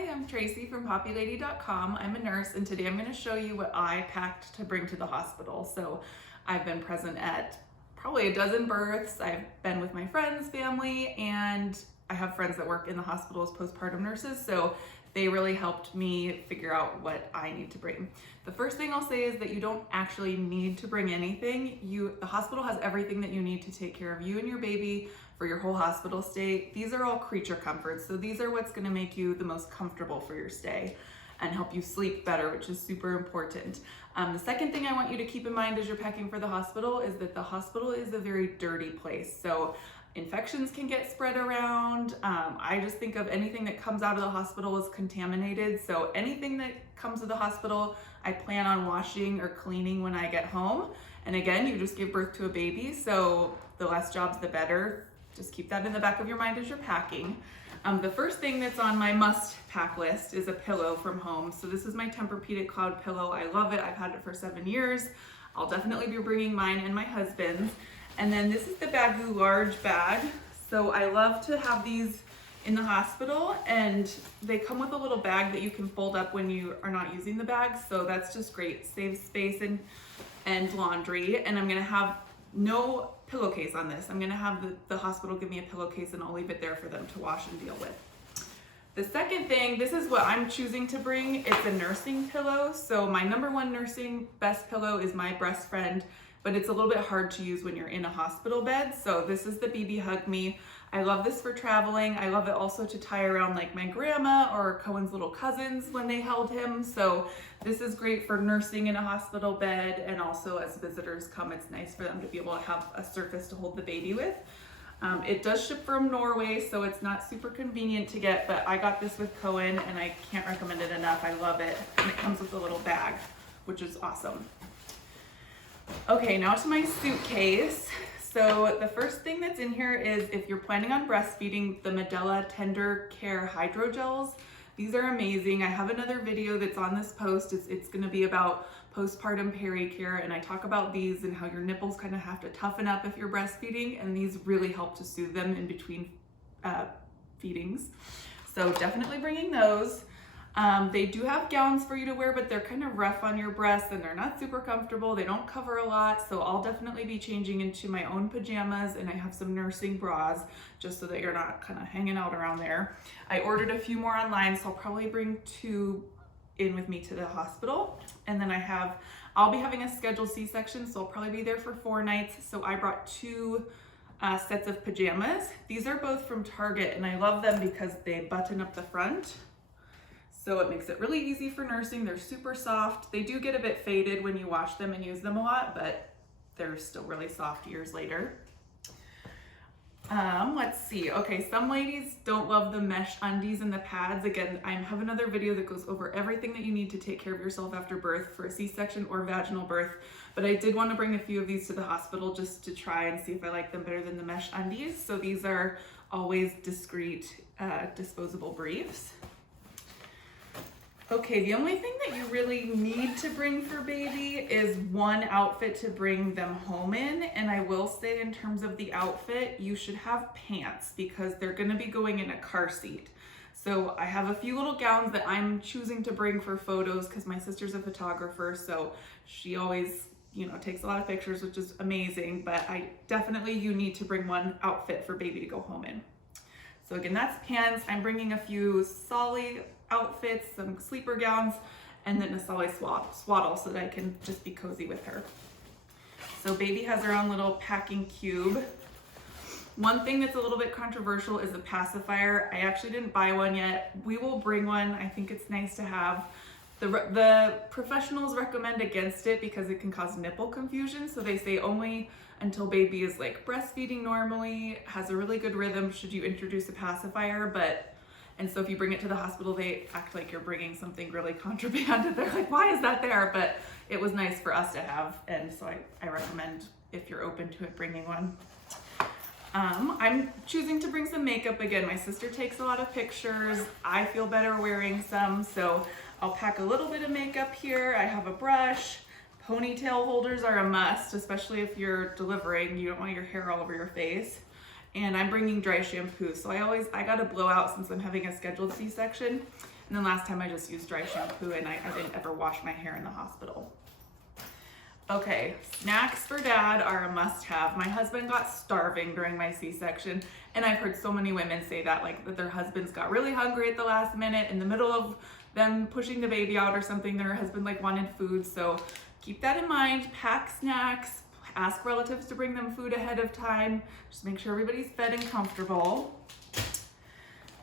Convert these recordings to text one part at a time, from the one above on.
Hi, I'm Tracy from PoppyLady.com. I'm a nurse, and today I'm going to show you what I packed to bring to the hospital. So I've been present at probably a dozen births. I've been with my friends, family, and I have friends that work in the hospital as postpartum nurses. So they really helped me figure out what I need to bring. The first thing I'll say is that you don't actually need to bring anything. The hospital has everything that you need to take care of you and your baby for your whole hospital stay. These are all creature comforts. So these are what's gonna make you the most comfortable for your stay and help you sleep better, which is super important. The second thing I want you to keep in mind as you're packing for the hospital is that the hospital is a very dirty place. So infections can get spread around. I just think of anything that comes out of the hospital as contaminated. So anything that comes to the hospital, I plan on washing or cleaning when I get home. And again, you just gave birth to a baby, so the less jobs, the better. Just keep that in the back of your mind as you're packing. The first thing that's on my must pack list is a pillow from home. So this is my Tempur-Pedic Cloud pillow. I love it. I've had it for 7 years. I'll definitely be bringing mine and my husband's. And then this is the Baggu large bag. So I love to have these in the hospital, and they come with a little bag that you can fold up when you are not using the bag. So that's just great. Saves space and laundry. And I'm gonna have no pillowcase on this. I'm gonna have the hospital give me a pillowcase, and I'll leave it there for them to wash and deal with. The second thing, this is what I'm choosing to bring. It's a nursing pillow. So my #1 nursing best pillow is my Breast Friend, but it's a little bit hard to use when you're in a hospital bed. So this is the BB Hug Me. I love this for traveling. I love it also to tie around like my grandma or Cohen's little cousins when they held him. So this is great for nursing in a hospital bed, and also as visitors come, it's nice for them to be able to have a surface to hold the baby with. It does ship from Norway, so it's not super convenient to get, but I got this with Cohen and I can't recommend it enough. I love it. And it comes with a little bag, which is awesome. Okay, now to my suitcase. So the first thing that's in here is, if you're planning on breastfeeding, the Medela Tender Care Hydrogels. These are amazing. I have another video that's on this post. It's gonna be about postpartum pericare, and I talk about these and how your nipples kind of have to toughen up if you're breastfeeding, and these really help to soothe them in between feedings. So definitely bringing those. They do have gowns for you to wear, but they're kind of rough on your breasts and they're not super comfortable. They don't cover a lot, so I'll definitely be changing into my own pajamas, and I have some nursing bras just so that you're not kind of hanging out around there. I ordered a few more online, so I'll probably bring 2 in with me to the hospital. And then I'll be having a scheduled C-section, so I'll probably be there for 4 nights. So I brought 2 sets of pajamas. These are both from Target, and I love them because they button up the front. So it makes it really easy for nursing. They're super soft. They do get a bit faded when you wash them and use them a lot, but they're still really soft years later. Let's see. Okay, some ladies don't love the mesh undies and the pads. Again, I have another video that goes over everything that you need to take care of yourself after birth for a C-section or vaginal birth, but I did want to bring a few of these to the hospital just to try and see if I like them better than the mesh undies. So these are always discreet disposable briefs. Okay, the only thing that you really need to bring for baby is one outfit to bring them home in. And I will say, in terms of the outfit, you should have pants because they're gonna be going in a car seat. So I have a few little gowns that I'm choosing to bring for photos because my sister's a photographer, so she always, takes a lot of pictures, which is amazing, but you need to bring one outfit for baby to go home in. So again, that's pants. I'm bringing a few Solly outfits, some sleeper gowns, and then a Solly swaddle so that I can just be cozy with her. So baby has her own little packing cube. One thing that's a little bit controversial is a pacifier. I actually didn't buy one yet. We will bring one. I think it's nice to have. The professionals recommend against it because it can cause nipple confusion. So they say only until baby is like breastfeeding normally, has a really good rhythm, should you introduce a pacifier. And so if you bring it to the hospital, they act like you're bringing something really contraband. They're like, why is that there? But it was nice for us to have. And so I recommend, if you're open to it, bringing one. I'm choosing to bring some makeup. Again, my sister takes a lot of pictures. I feel better wearing some, so I'll pack a little bit of makeup here. I have a brush. Ponytail holders are a must, especially if you're delivering. You don't want your hair all over your face. And I'm bringing dry shampoo. So I got a blowout since I'm having a scheduled C-section. And then last time I just used dry shampoo, and I didn't ever wash my hair in the hospital. Okay, snacks for dad are a must-have. My husband got starving during my C-section, and I've heard so many women say that, like that their husbands got really hungry at the last minute in the middle of them pushing the baby out or something. Their husband like wanted food, so keep that in mind. Pack snacks, ask relatives to bring them food ahead of time. Just make sure everybody's fed and comfortable.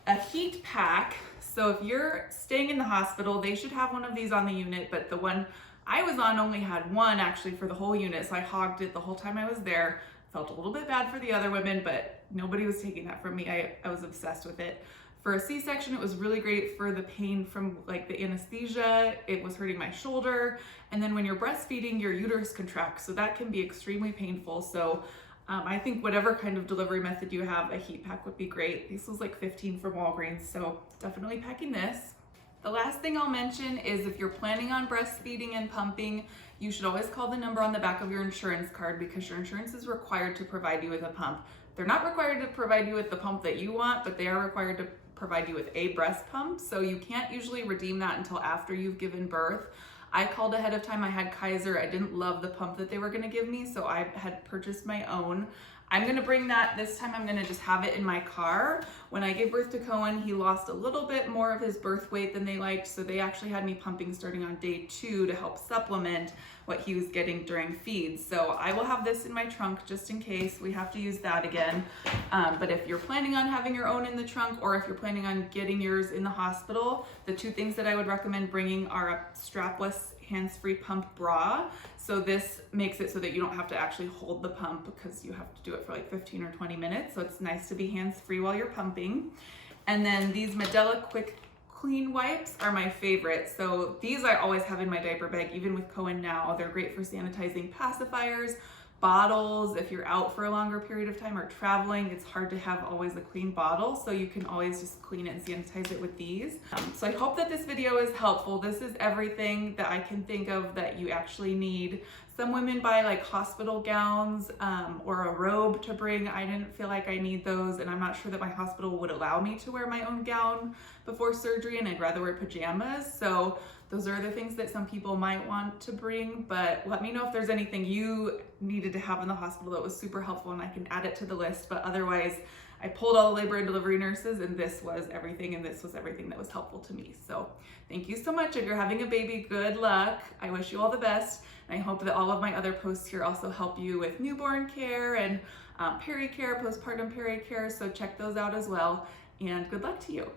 A heat pack. So if you're staying in the hospital, they should have one of these on the unit, but the one I was on only had one actually for the whole unit, so I hogged it the whole time I was there. Felt a little bit bad for the other women, but nobody was taking that from me. I was obsessed with it. For a C-section, it was really great for the pain from like the anesthesia. It was hurting my shoulder. And then when you're breastfeeding, your uterus contracts, so that can be extremely painful. So I think whatever kind of delivery method you have, a heat pack would be great. This was like $15 from Walgreens, so definitely packing this. The last thing I'll mention is if you're planning on breastfeeding and pumping, you should always call the number on the back of your insurance card, because your insurance is required to provide you with a pump. They're not required to provide you with the pump that you want, but they are required to provide you with a breast pump. So you can't usually redeem that until after you've given birth. I called ahead of time. I had Kaiser. I didn't love the pump that they were gonna give me, so I had purchased my own. I'm gonna bring that this time. I'm gonna just have it in my car. When I gave birth to Cohen, he lost a little bit more of his birth weight than they liked, so they actually had me pumping starting on day 2 to help supplement what he was getting during feeds. So I will have this in my trunk just in case we have to use that again. But if you're planning on having your own in the trunk, or if you're planning on getting yours in the hospital, the 2 things that I would recommend bringing are a strapless hands-free pump bra. So this makes it so that you don't have to actually hold the pump, because you have to do it for like 15 or 20 minutes. So it's nice to be hands-free while you're pumping. And then these Medela Quick Clean wipes are my favorite. So these I always have in my diaper bag, even with Cohen now. They're great for sanitizing pacifiers, bottles. If you're out for a longer period of time or traveling, it's hard to have always a clean bottle, so you can always just clean it and sanitize it with these. So I hope that this video is helpful. This is everything that I can think of that you actually need. Some women buy like hospital gowns or a robe to bring. I didn't feel like I need those, and I'm not sure that my hospital would allow me to wear my own gown before surgery, and I'd rather wear pajamas. So those are the things that some people might want to bring, but let me know if there's anything you needed to have in the hospital that was super helpful, and I can add it to the list. But otherwise, I pulled all the labor and delivery nurses, and this was everything, and this was everything that was helpful to me. So thank you so much. If you're having a baby, good luck. I wish you all the best. And I hope that all of my other posts here also help you with newborn care and peri-care, postpartum peri-care. So check those out as well, and good luck to you.